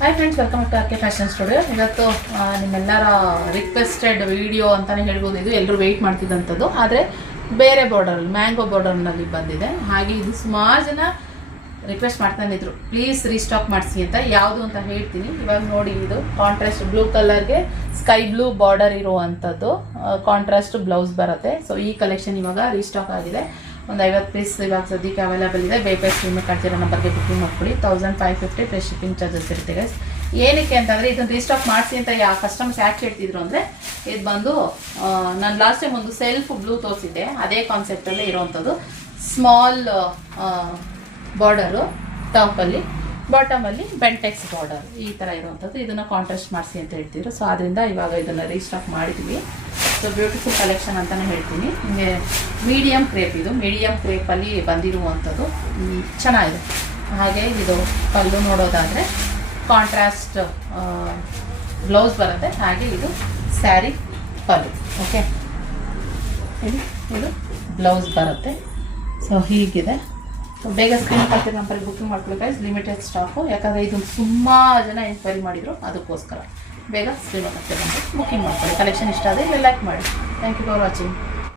Hi friends, welcome to R K fashion studio. ಇವತ್ತು ನಿಮ್ಮೆಲ್ಲರ requested video ಅಂತಲೇ ಹೇಳ್ಬೋದು. ಇದು ಎಲ್ಲರೂ ವೆಯ್ಟ್ ಮಾಡ್ತಿದ್ದಂಥದ್ದು, ಆದರೆ ಬೇರೆ ಬಾರ್ಡರಲ್ಲಿ ಮ್ಯಾಂಗೋ ಬಾರ್ಡರ್ನಲ್ಲಿ ಬಂದಿದೆ. ಹಾಗೆ ಇದು ಸುಮಾರು ಜನ ರಿಕ್ವೆಸ್ಟ್ ಮಾಡ್ತಾನಿದ್ರು, ಪ್ಲೀಸ್ ರೀಸ್ಟಾಕ್ ಮಾಡಿಸಿ ಅಂತ. ಯಾವುದು ಅಂತ ಹೇಳ್ತೀನಿ. ಇವಾಗ ನೋಡಿ, ಇದು ಕಾಂಟ್ರಾಸ್ಟ್ ಬ್ಲೂ ಕಲರ್ಗೆ ಸ್ಕೈ ಬ್ಲೂ ಬಾರ್ಡರ್ ಇರುವಂಥದ್ದು ಕಾಂಟ್ರಾಸ್ಟ್ ಬ್ಲೌಸ್ ಬರುತ್ತೆ. ಸೊ ಈ ಕಲೆಕ್ಷನ್ ಇವಾಗ ರೀಸ್ಟಾಕ್ ಆಗಿದೆ. ಒಂದು 50 ಪೀಸ್ ಇವಾಗ ಸದ್ಯಕ್ಕೆ ಅವೈಲೇಬಲ್ ಇದೆ. ಬೇಕೇ ಸ್ಕ್ರೀನ್ ಕಾಣ್ತಿರೋ ನಂಬರ್ಗೆ ಬುಕಿಂಗ್ ಮಾಡ್ಕೊಳ್ಳಿ. 1550 ಪ್ಲಸ್ ಶಿಪ್ಪಿಂಗ್ ಚಾರ್ಜಸ್ ಇರುತ್ತೆ ಗೈಸ್. ಏನಕ್ಕೆ ಅಂತಂದರೆ ಇದನ್ನು ರೀಸ್ಟಾಕ್ ಮಾಡಿಸಿ ಅಂತ ಕಸ್ಟಮರ್ಸ್ ಯಾಕೆ ಹೇಳ್ತಿದ್ರು ಅಂದರೆ, ಇದು ಬಂದು ನಾನು ಲಾಸ್ಟ್ ಟೈಮ್ ಒಂದು ಸೆಲ್ಫ್ ಬ್ಲೂ ತೋರಿಸಿದ್ದೆ, ಅದೇ ಕಾನ್ಸೆಪ್ಟಲ್ಲೇ ಇರೋವಂಥದ್ದು. ಸ್ಮಾಲ್ ಬಾರ್ಡರು ಟಾಪಲ್ಲಿ, ಬಾಟಮಲ್ಲಿ ಬೆಂಟೆಕ್ಸ್ ಬಾರ್ಡರ್ ಈ ಥರ ಇರುವಂಥದ್ದು. ಇದನ್ನು ಕಾಂಟ್ರಾಸ್ಟ್ ಮಾಡಿಸಿ ಅಂತ ಹೇಳ್ತಿದ್ರು. ಸೊ ಆದ್ದರಿಂದ ಇವಾಗ ಇದನ್ನು ರೀಸ್ಟಾಕ್ ಮಾಡಿದ್ವಿ. ಸೊ ಬ್ಯೂಟಿಫುಲ್ ಕಲೆಕ್ಷನ್ ಅಂತಲೇ ಹೇಳ್ತೀನಿ. ನಿಮಗೆ ಮೀಡಿಯಮ್ ಕ್ರೇಪ್, ಇದು ಮೀಡಿಯಮ್ ಕ್ರೇಪಲ್ಲಿ ಬಂದಿರುವಂಥದ್ದು ಚೆನ್ನಾಗಿದೆ. ಹಾಗೆ ಇದು ಪಲ್ಲು ನೋಡೋದಾದರೆ ಕಾಂಟ್ರಾಸ್ಟ್ ಬ್ಲೌಸ್ ಬರುತ್ತೆ. ಹಾಗೆ ಇದು ಸ್ಯಾರಿ ಪಲ್ಲು. ಓಕೆ, ಇದು ಬ್ಲೌಸ್ ಬರುತ್ತೆ. ಸೊ ಹೀಗಿದೆ. ಸೊ ಬೇಗ ಸ್ಕ್ರೀನ್ ಹಾಕಿದ ನಂಬರ್ಗೆ ಬುಕಿಂಗ್ ಮಾಡ್ಕೊಳ್ಳಿ ಗೈಸ್. ಲಿಮಿಟೆಡ್ ಸ್ಟಾಕು, ಯಾಕಂದರೆ ಇದು ಸುಮಾರು ಜನ ಎನ್ಕ್ವೈರಿ ಮಾಡಿದರು, ಅದಕ್ಕೋಸ್ಕರ ಬೇಗ ಸ್ಕ್ರೀನ್ ಹಾಕಿದ ನಂಬರ್ ಬುಕಿಂಗ್ ಮಾಡ್ಕೊಳ್ಳಿ. ಕಲೆಕ್ಷನ್ ಇಷ್ಟ ಆದರೆ ಲೈಕ್ ಮಾಡಿ. Thank you for watching.